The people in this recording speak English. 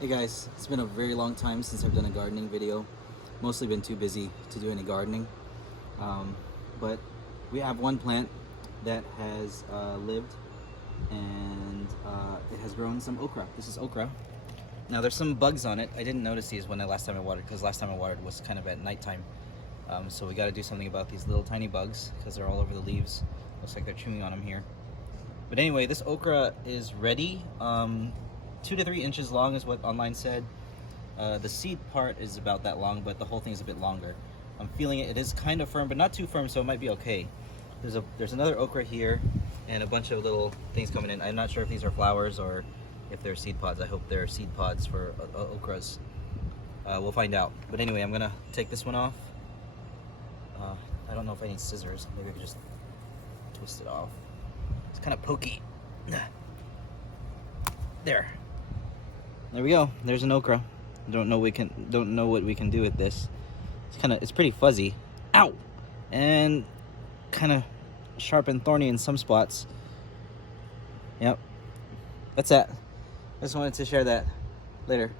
Hey guys, it's been a very long time since I've done a gardening video. Mostly been too busy to do any gardening. But we have one plant that has lived, and it has grown some okra. This is okra. Now there's some bugs on it. I didn't notice these when last time I watered, because last time I watered was kind of at nighttime. So we got to do something about these little tiny bugs because they're all over the leaves. Looks like they're chewing on them here. But anyway, this okra is ready. 2 to 3 inches long is what online said. The seed part is about that long, but the whole thing is a bit longer. I'm feeling it. It is kind of firm, but not too firm, so it might be okay. There's another okra here, and a bunch of little things coming in. I'm not sure if these are flowers or if they're seed pods. I hope they're seed pods for okras. We'll find out. But anyway, I'm gonna take this one off. I don't know if I need scissors. Maybe I could just twist it off. It's kind of pokey. There we go. There's an okra. Don't know what we can do with this. It's pretty fuzzy. Ow! And kind of sharp and thorny in some spots. Yep. That's that. I just wanted to share that. Later.